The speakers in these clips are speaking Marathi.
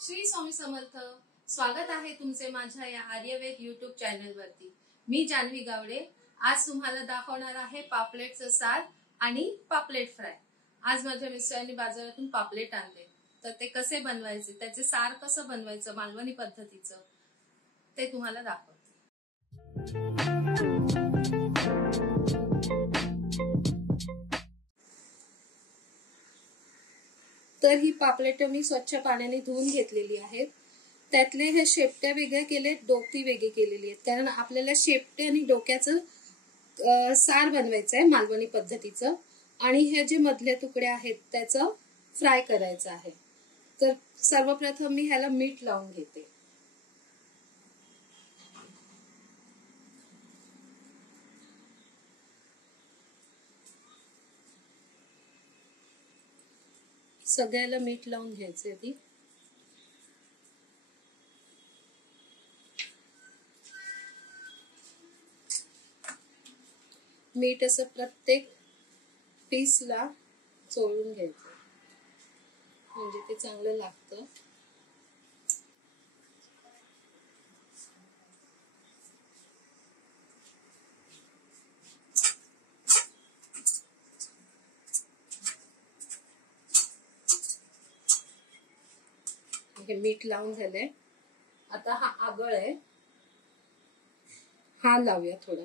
श्री स्वामी समर्थ. स्वागत आहे तुमचे माझ्या या आर्यवेद YouTube चॅनल वरती. मी जान्हवी गावडे. आज तुम्हाला दाखवणार आहे पापलेटचं सार आणि पापलेट फ्राय. आज माझ्या मिस्टरांनी बाजारातून पापलेट आणले, तर ते कसे बनवायचे, त्याचे सार कसं बनवायचं मालवणी पद्धतीचं, ते तुम्हाला दाखवते. तर ही पापलेट मी स्वच्छ पाण्याने धुवून घेतलेली आहेत. त्यातले हे शेपट्या वेगळ्या केले, डोकी वेगळी केलेली आहेत, कारण आपल्याला शेपटे आणि डोक्याचं सार बनवायचं आहे मालवणी पद्धतीचं. आणि हे जे मधले तुकडे आहेत त्याचं फ्राय करायचं आहे. तर सर्वप्रथम मी ह्याला मीठ लावून घेते. सगळ्याला मीठ लावून घ्यायचे आधी. मीठ असं प्रत्येक पीसला चोळून घ्यायचं, म्हणजे ते चांगलं लागतं. हे मीठ लावून झालंय. आता हा आगळ आहे, हा लावूया थोडं.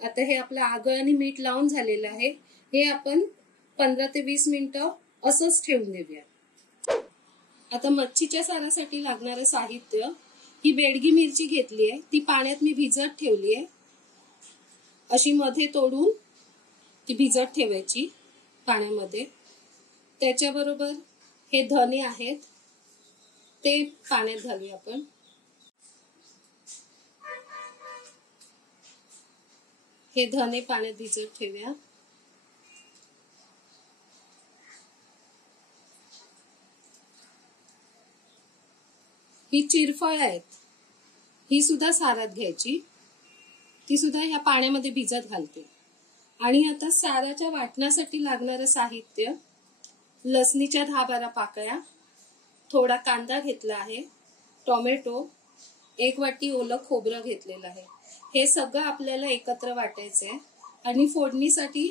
आता हे आपलं आगळ आणि मीठ लावून झालेलं आहे. हे आपण 15 ते 20 मिनिटं असंच ठेवून देऊया. आता मच्छीच्या सारासाठी लागणारं साहित्य, ही बेडगी मिरची घेतली आहे, ती पाण्यात मी भिजत ठेवली आहे. अशी मध्ये तोडून ती भिजत ठेवायची पाण्यामध्ये. त्याच्याबरोबर हे धने आहेत, ते पाण्यात घालूया आपण. हे धने पाण्यात भिजत ठेवूया. ही चिरफळ आहेत, ही सुद्धा सारात घ्यायची, ती सुद्धा ह्या पाण्यामध्ये भिजत घालते. आणि आता साराच्या वाटणासाठी लागणारं साहित्य, लसणीच्या 10-12 पाकळ्या, थोडा कांदा घेतला आहे, टोमॅटो, 1 वाटी ओलं खोबरं घेतलेलं आहे. हे सगळं आपल्याला एकत्र वाटायचंय. आणि फोडणीसाठी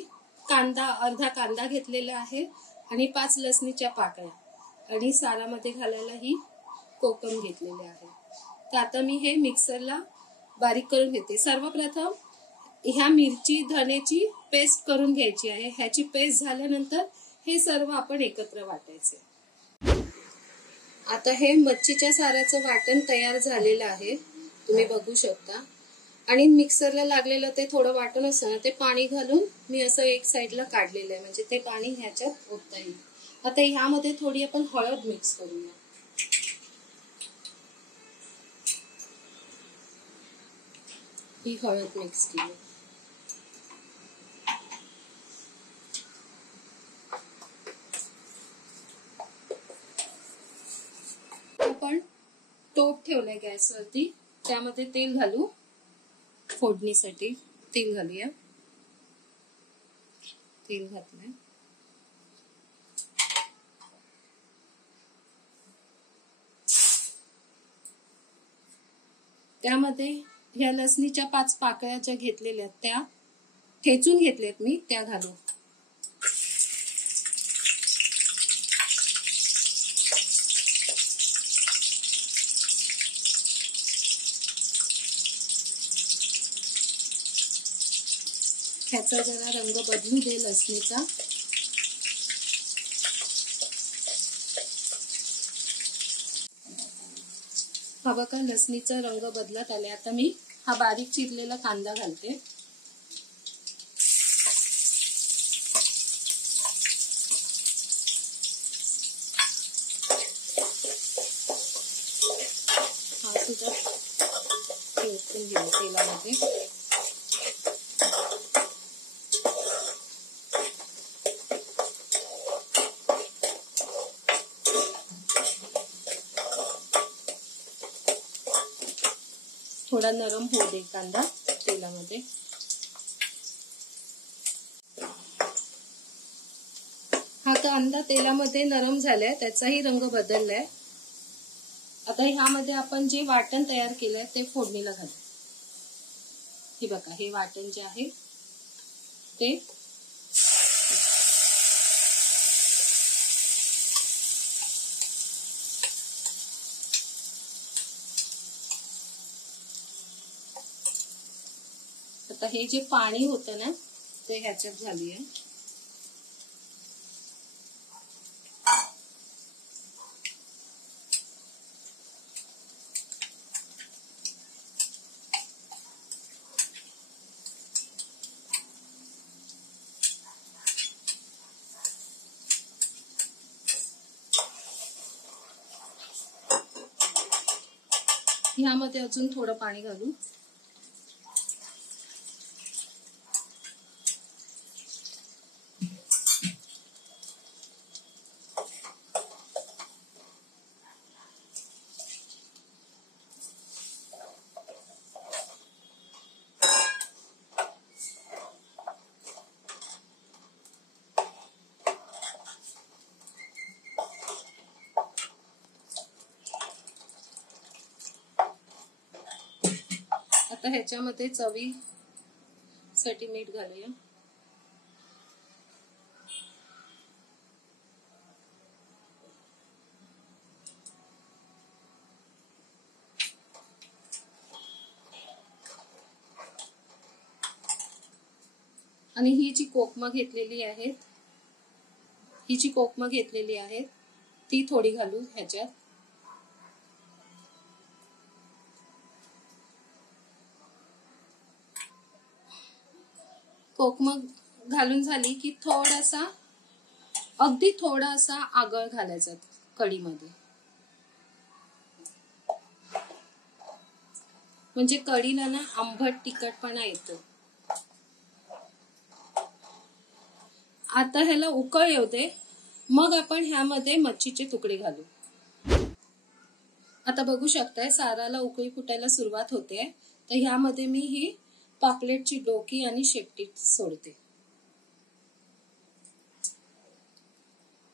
अर्धा कांदा घेतलेला आहे आणि 5 लसणीच्या पाकळ्या आणि सारामध्ये घालायला ही कोकम घेतलेले आहे. तर आता मी हे मिक्सरला बारीक करून घेते. सर्वप्रथम ह्या मिरची धनेची पेस्ट करून घ्यायची आहे. ह्याची पेस्ट झाल्यानंतर हे सर्व आपण एकत्र वाटायचे. आता हे मच्छीच्या साराचं वाटण तयार झालेलं आहे, तुम्ही बघू शकता. आणि मिक्सरला लागलेलं ते थोडं वाटण असतं ना, ते पाणी घालून मी असं एक साईडला काढलेलं आहे, म्हणजे ते पाणी ह्याच्यात ओतता येईल. आता ह्यामध्ये थोडी आपण हळद मिक्स करूया. ही हळद मिक्स केली. आपण टोप ठेवलाय गॅसवरती, त्यामध्ये तेल घालू. फोडणीसाठी तेल घालूया. तेल घातलंय. त्यामध्ये ह्या लसणीच्या 5 पाकळ्या ज्या घेतलेल्या त्या ठेचून घेतल्यात मी, त्या घालू. ह्याचा जरा रंग बदलू दे लसणीचा. हा बघा, लसणीचा रंग बदलत आले. आता मी हा बारीक चिरलेला कांदा घालते. हा सुद्धा ओतून घेऊ तेलामध्ये. थोडा नरम होऊ दे कांदा तेलामध्ये. हा कांदा तेलामध्ये नरम झालाय, त्याचाही रंग बदललाय. आता ह्यामध्ये आपण जे वाटण तयार केलंय ते फोडणीला घालू. हे बघा, हे वाटण जे आहे ते आता हे जे पाणी होतं ना ते ह्याच्यात झालीये. ह्यामध्ये अजून थोडं पाणी घालू. आता ह्याच्यामध्ये चवीसाठी मीठ घालूया. आणि ही जी कोकमं घेतलेली आहेत, ती थोडी घालू ह्याच्यात. कोकमं घालून झाली की अगदी थोडासा आगळ घालायचा कढीमध्ये, म्हणजे कढीला ना आंबट तिखटपणा येतो. आता ह्याला उकळ येऊ दे, मग आपण ह्यामध्ये मच्छीचे तुकडे घालू. आता बघू शकताय साराला उकळी फुटायला सुरुवात होते. तर ह्यामध्ये मी ही पापलेटची डोकी आणि शेपटी सोडते.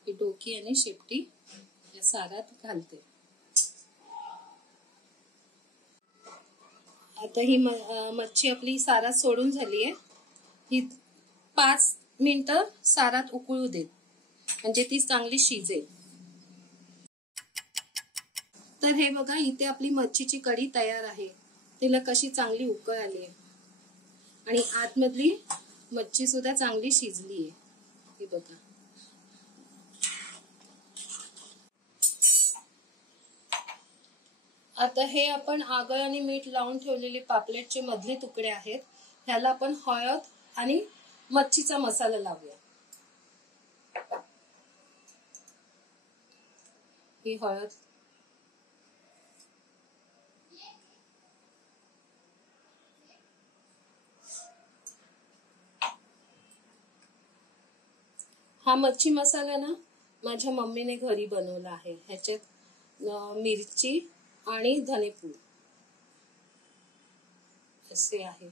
ही डोकी आणि शेपटी या सारात घालते. आता ही मच्छी आपली सारात सोडून झालीये. ही 5 मिनिटं सारात उकळू देत, म्हणजे ती चांगली शिजेल. तर हे बघा, इथे आपली मच्छीची कढी तयार आहे. तिला कशी चांगली उकळ आली आहे आणि आतमधली मच्छी सुद्धा चांगली शिजली आहे. हे बघा. आता हे आपण आगळ आणि मीठ लावून ठेवलेले पापलेटचे मधले तुकडे आहेत. ह्याला आपण हळद आणि मच्छीचा मसाला लावूया. ही हळद, हा मच्छी मसाला ना माझ्या मम्मीने घरी बनवला आहे. ह्याच्यात मिरची आणि धनेपूड असे आहे.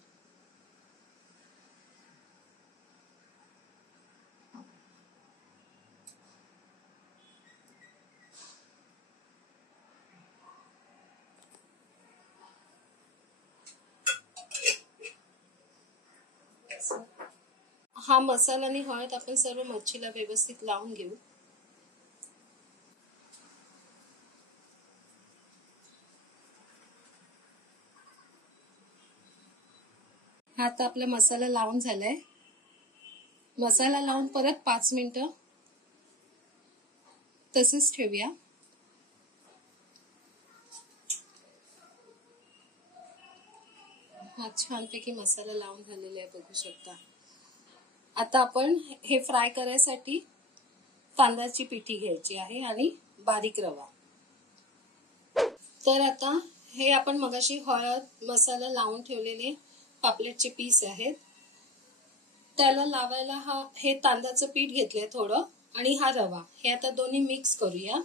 हा मसाला आणि हळद आपण सर्व मच्छीला व्यवस्थित लावून घेऊ. हा आता आपला मसाला लावून झालाय. मसाला लावून परत 5 मिनिटं तसंच ठेवूया. हा छानपैकी मसाला लावून झालेला आहे, बघू शकता. आता आपण हे फ्राय करायसाठी तांदळाची पिठी घ्यायची आहे आणि बारीक रवा. तर आता हे आपण मगाशी हळद मसाला लावून ठेवलेले पापलेटचे पीस आहेत. त्याला लावायला हे तांदळाचं पीठ घेतलंय थोडं आणि हा रवा, हे आता दोन्ही मिक्स करूया.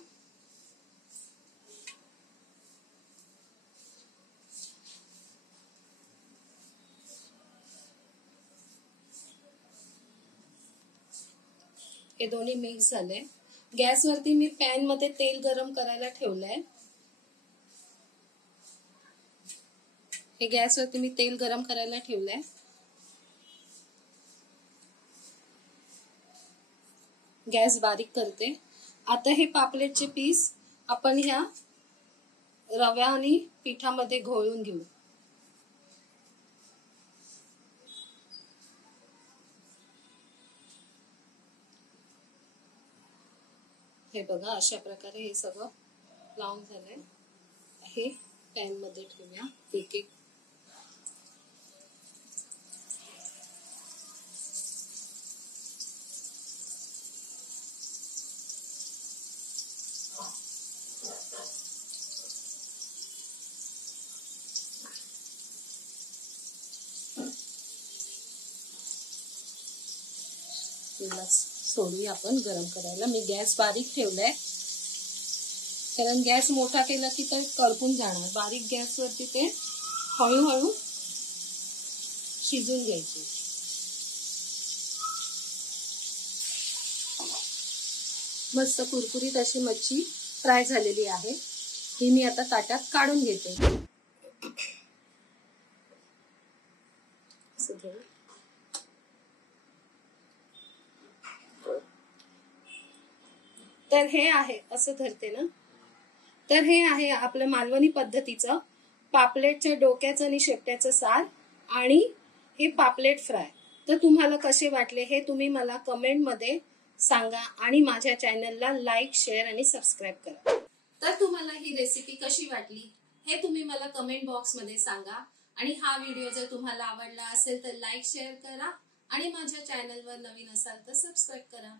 हे दोन्ही मिक्स झाले. गॅसवरती मी पॅन मध्ये तेल गरम करायला ठेवलंय. हे गॅसवरती मी तेल गरम करायला ठेवलंय. गॅस बारीक करते. आता हे पापलेटचे पीस आपण ह्या रव्या आणि पिठामध्ये घोळून घेऊ. हे बघा, अशा प्रकारे हे सगळं लावून झालंय. हे पॅन मध्ये ठेवूया एक एक. सोडूया आपण गरम करायला. मी गॅस बारीक ठेवलाय कारण गॅस मोठा केला की ते करपून जाणार. बारीक गॅसवरती ते हळूहळू शिजून घ्यायचे. मस्त कुरकुरीत अशी मच्छी फ्राय झालेली आहे. ही मी आता ताटात काढून घेते. तर हे आहे, असं धरते ना, तर हे आहे आपलं मालवणी पद्धतीचं पापलेटच्या डोक्याचं आणि शेपट्याचं सार आणि हे पापलेट फ्राय. तर तुम्हाला कसे वाटले हे तुम्ही मला कमेंट मध्ये सांगा आणि माझ्या चॅनलला लाईक, शेअर आणि सबस्क्राईब करा. तर तुम्हाला ही रेसिपी कशी वाटली हे तुम्ही मला कमेंट बॉक्स मध्ये सांगा. आणि हा व्हिडिओ जर तुम्हाला आवडला असेल तर लाईक, शेअर करा आणि माझ्या चॅनलवर नवीन असाल तर सबस्क्राईब करा.